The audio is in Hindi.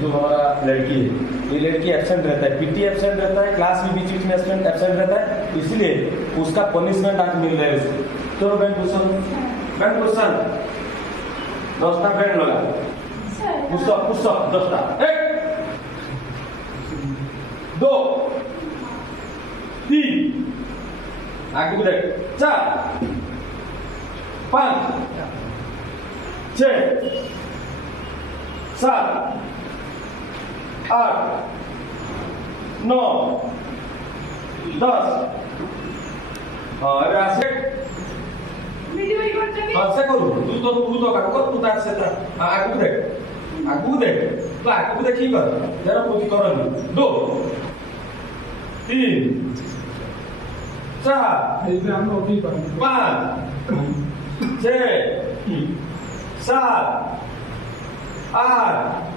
जो हमारा लड़की है, ये लड़की एब्सेंट रहता है, पीटी एब्सेंट रहता है, क्लास भी बीच बीच में एब्सेंट रहता है, इसलिए उसका पनिशमेंट आज मिल रहा है उसको। तो बैंक क्वेश्चन 10टा बैंड लगा, पुस्तक 10टा, 1 2 3 आगे बढ़े 4 5 6 7 8 9 10 अरे असे असं करू तू काढू कर तू तास आगू दे तू आगू देखी कर जरा पोती कर 2 3 4 5 6 7 8